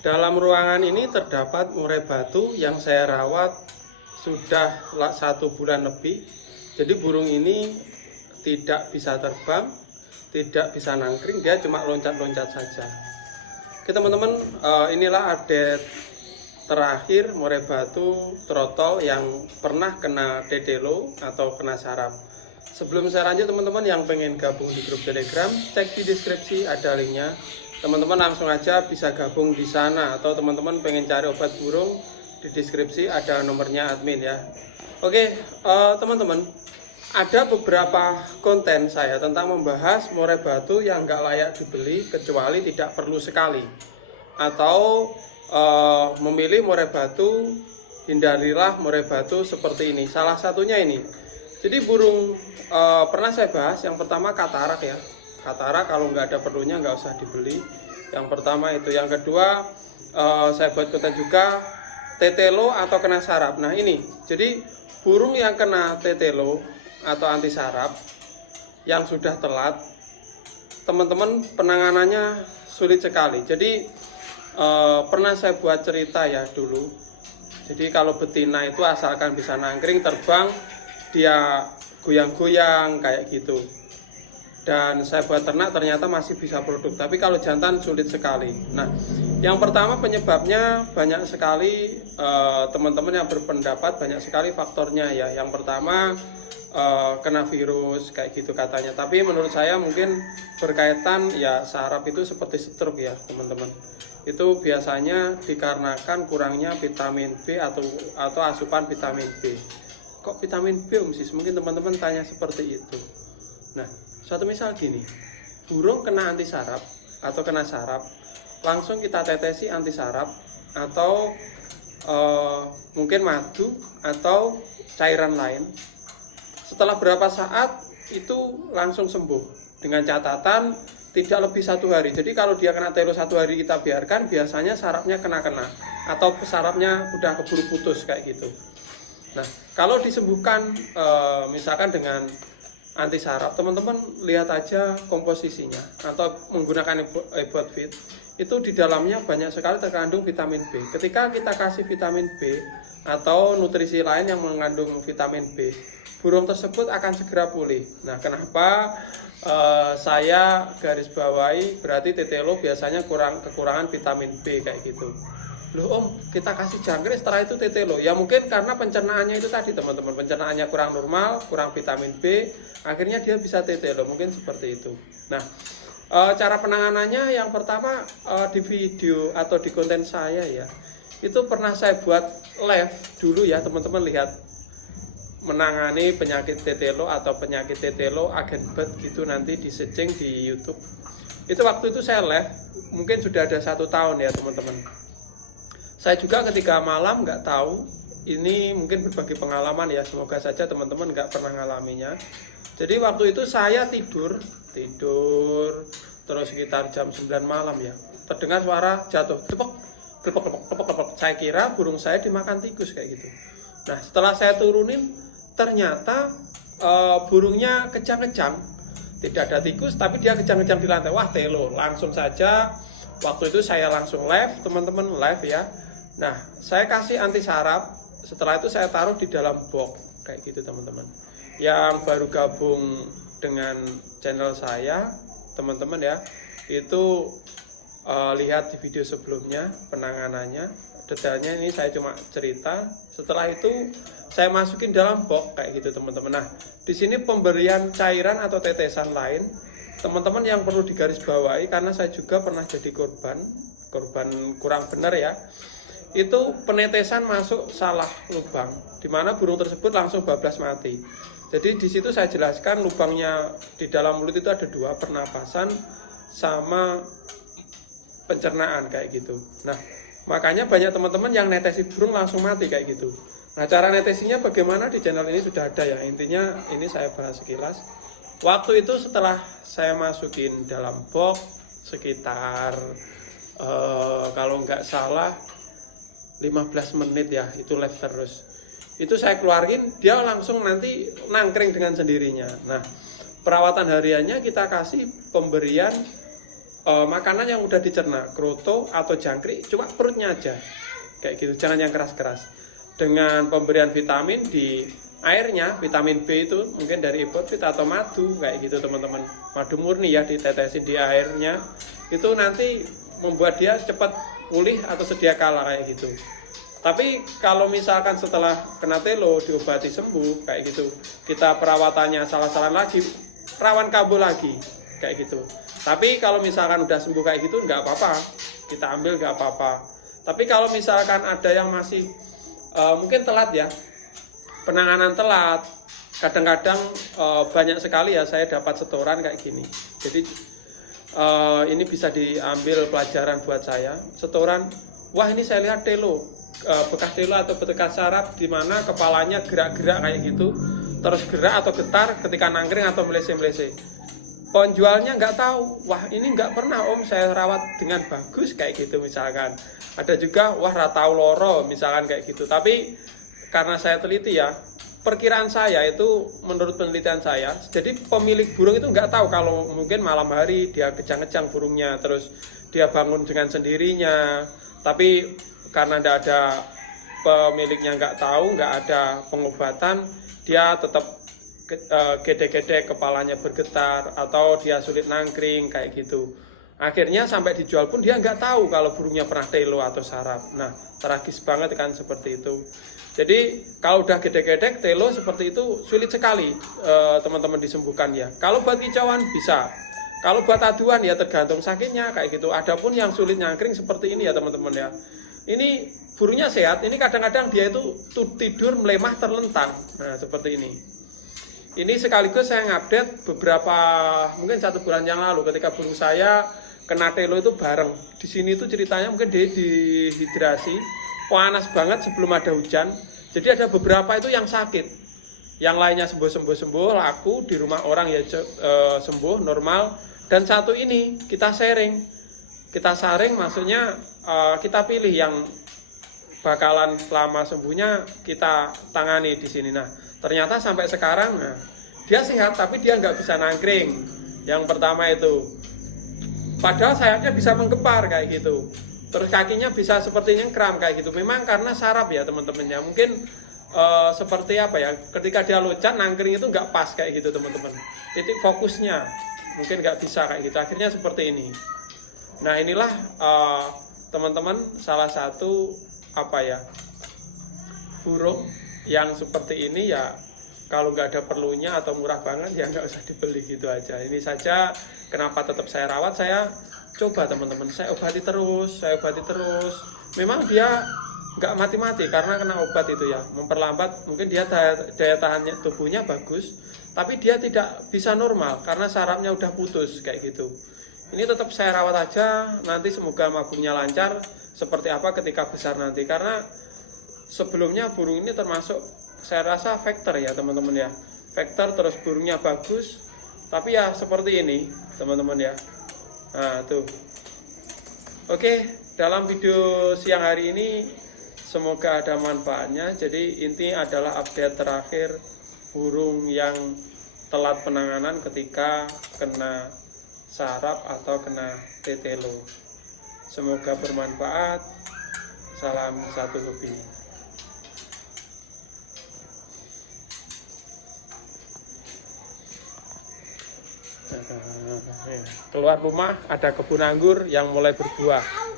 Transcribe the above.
Dalam ruangan ini terdapat murai batu yang saya rawat sudah 1 bulan lebih. Jadi burung ini tidak bisa terbang, tidak bisa nangkring, dia cuma loncat-loncat saja. Oke teman-teman, inilah update terakhir murai batu trotol yang pernah kena tetelo atau kena saraf. Sebelum saya lanjut teman-teman yang pengen gabung di grup Telegram, cek di deskripsi ada linknya. Teman-teman langsung aja bisa gabung di sana, atau teman-teman pengen cari obat burung di deskripsi ada nomornya admin ya. Oke teman-teman, ada beberapa konten saya tentang membahas murai batu yang nggak layak dibeli kecuali tidak perlu sekali, atau memilih murai batu, hindarilah murai batu seperti ini. Salah satunya ini. Jadi burung pernah saya bahas, yang pertama katarak ya. Katarak kalau nggak ada perlunya nggak usah dibeli. Yang pertama itu. Yang kedua saya buat konten juga tetelo atau kena saraf. Nah ini, jadi burung yang kena tetelo atau anti saraf yang sudah telat, teman-teman penanganannya sulit sekali. Jadi pernah saya buat cerita ya dulu. Jadi kalau betina itu asalkan bisa nangkring, terbang, dia goyang-goyang kayak gitu. Dan saya buat ternak ternyata masih bisa produk, tapi kalau jantan sulit sekali. Nah, yang pertama penyebabnya banyak sekali, teman-teman yang berpendapat banyak sekali faktornya ya. Yang pertama kena virus kayak gitu katanya, tapi menurut saya mungkin berkaitan ya, saraf itu seperti stroke ya teman-teman. Itu biasanya dikarenakan kurangnya vitamin B atau asupan vitamin B. Kok vitamin B Sis? Mungkin teman-teman tanya seperti itu. Nah, suatu misal gini, burung kena anti saraf atau kena saraf, langsung kita tetesi anti saraf atau mungkin madu atau cairan lain. Setelah berapa saat itu langsung sembuh, dengan catatan tidak lebih 1 hari. Jadi kalau dia kena telo 1 hari kita biarkan, biasanya sarafnya kena-kena atau sarafnya udah keburu putus kayak gitu. Nah, kalau disembuhkan misalkan dengan anti saraf, teman-teman lihat aja komposisinya atau menggunakan ebot fit, itu di dalamnya banyak sekali terkandung vitamin B. Ketika kita kasih vitamin B atau nutrisi lain yang mengandung vitamin B, burung tersebut akan segera pulih. Nah, kenapa saya garis bawahi berarti tetelo biasanya kekurangan vitamin B kayak gitu. Loh Om, kita kasih jangkrik setelah itu tetelo. Ya mungkin karena pencernaannya itu tadi teman-teman, pencernaannya kurang normal, kurang vitamin B, akhirnya dia bisa tetelo, mungkin seperti itu. Nah, cara penanganannya yang pertama di video atau di konten saya ya, itu pernah saya buat live dulu ya teman-teman, lihat menangani penyakit tetelo atau penyakit tetelo agenbet gitu, nanti di searching di YouTube. Itu waktu itu saya live, mungkin sudah ada 1 tahun ya teman-teman. Saya juga ketika malam nggak tahu, ini mungkin berbagi pengalaman ya, semoga saja teman-teman nggak pernah ngalaminya. Jadi waktu itu saya tidur terus sekitar jam 9 malam ya, terdengar suara jatuh, tepok. Saya kira burung saya dimakan tikus kayak gitu. Nah setelah saya turunin, ternyata burungnya kejang-kejang, tidak ada tikus tapi dia kejang-kejang di lantai. Wah telo, langsung saja waktu itu saya langsung live teman-teman, live ya. Nah saya kasih anti saraf, setelah itu saya taruh di dalam box kayak gitu teman-teman. Yang baru gabung dengan channel saya teman-teman ya, itu lihat di video sebelumnya penanganannya, detailnya ini saya cuma cerita. Setelah itu saya masukin dalam box kayak gitu teman-teman. Nah di sini pemberian cairan atau tetesan lain teman-teman yang perlu digarisbawahi, karena saya juga pernah jadi korban kurang benar ya. Itu penetesan masuk salah lubang, dimana burung tersebut langsung bablas mati. Jadi di situ saya jelaskan lubangnya di dalam mulut itu ada 2, pernapasan sama pencernaan kayak gitu. Nah makanya banyak teman-teman yang netesi burung langsung mati kayak gitu. Nah cara netesinya bagaimana di channel ini sudah ada ya, intinya ini saya bahas sekilas. Waktu itu setelah saya masukin dalam box sekitar kalau nggak salah 15 menit ya, itu live terus. Itu saya keluarin, dia langsung nanti nangkring dengan sendirinya. Nah, perawatan hariannya kita kasih pemberian makanan yang udah dicerna, kroto atau jangkrik, cuma perutnya aja kayak gitu, jangan yang keras-keras. Dengan pemberian vitamin di airnya, vitamin B itu mungkin dari ipodfit atau madu kayak gitu teman-teman, madu murni ya, ditetesin di airnya, itu nanti membuat dia cepat pulih atau sedia kala kayak gitu. Tapi kalau misalkan setelah kena telo diobati sembuh kayak gitu, kita perawatannya salah-salah lagi, rawan kambuh lagi kayak gitu. Tapi kalau misalkan udah sembuh kayak gitu nggak apa-apa, kita ambil nggak apa-apa. Tapi kalau misalkan ada yang masih mungkin telat ya, penanganan telat, kadang-kadang banyak sekali ya saya dapat setoran kayak gini. Jadi ini bisa diambil pelajaran buat saya. Setoran, wah ini saya lihat telo, bekas telo atau bekas saraf di mana kepalanya gerak-gerak kayak gitu, terus gerak atau getar ketika nangkring atau melese-melese. Penjualnya nggak tahu, wah ini nggak pernah om saya rawat dengan bagus kayak gitu misalkan. Ada juga wah ratau loro misalkan kayak gitu. Tapi karena saya teliti ya, perkiraan saya itu menurut penelitian saya, jadi pemilik burung itu nggak tahu kalau mungkin malam hari dia kejang-kejang burungnya, terus dia bangun dengan sendirinya. Tapi karena tidak ada pemiliknya nggak tahu, nggak ada pengobatan, dia tetap gede-gede kepalanya bergetar atau dia sulit nangkring kayak gitu. Akhirnya sampai dijual pun dia nggak tahu kalau burungnya pernah telo atau saraf. Nah, tragis banget kan seperti itu. Jadi kalau udah gede-gede telo seperti itu sulit sekali teman-teman disembuhkan ya. Kalau buat kicauan bisa. Kalau buat aduan ya tergantung sakitnya kayak gitu. Adapun yang sulit nyangkring seperti ini ya teman-teman ya. Ini burungnya sehat, ini kadang-kadang dia itu tidur melemah terlentang. Nah, seperti ini. Ini sekaligus saya ngupdate beberapa, mungkin 1 bulan yang lalu ketika burung saya kena telo itu bareng. Di sini itu ceritanya mungkin dehidrasi, panas banget sebelum ada hujan. Jadi ada beberapa itu yang sakit, yang lainnya sembuh, laku di rumah orang ya sembuh normal. Dan satu ini kita saring, maksudnya kita pilih yang bakalan lama sembuhnya kita tangani di sini. Nah, ternyata sampai sekarang dia sehat tapi dia nggak bisa nangkring. Yang pertama itu, padahal sayapnya bisa menggepar kayak gitu. Terus kakinya bisa seperti nyengkram kayak gitu. Memang karena saraf ya teman-temannya. Mungkin seperti apa ya? Ketika dia loncat nangkring itu nggak pas kayak gitu teman-teman. Titik fokusnya mungkin nggak bisa kayak gitu. Akhirnya seperti ini. Nah inilah teman-teman salah satu burung yang seperti ini ya, kalau nggak ada perlunya atau murah banget ya nggak usah dibeli gitu aja. Ini saja kenapa tetap saya rawat, saya coba teman-teman, saya obati terus. Memang dia nggak mati-mati karena kena obat itu ya, memperlambat, mungkin dia daya tahan tubuhnya bagus, tapi dia tidak bisa normal karena sarafnya udah putus kayak gitu. Ini tetap saya rawat aja, nanti semoga mabungnya lancar seperti apa ketika besar nanti, karena sebelumnya burung ini termasuk saya rasa vektor ya teman-teman ya, vektor terus burungnya bagus, tapi ya seperti ini teman-teman ya. Nah tuh, oke, dalam video siang hari ini semoga ada manfaatnya. Jadi inti adalah update terakhir burung yang telat penanganan ketika kena saraf atau kena tetelo. Semoga bermanfaat. Salam satu hobi. Keluar rumah ada kebun anggur yang mulai berbuah.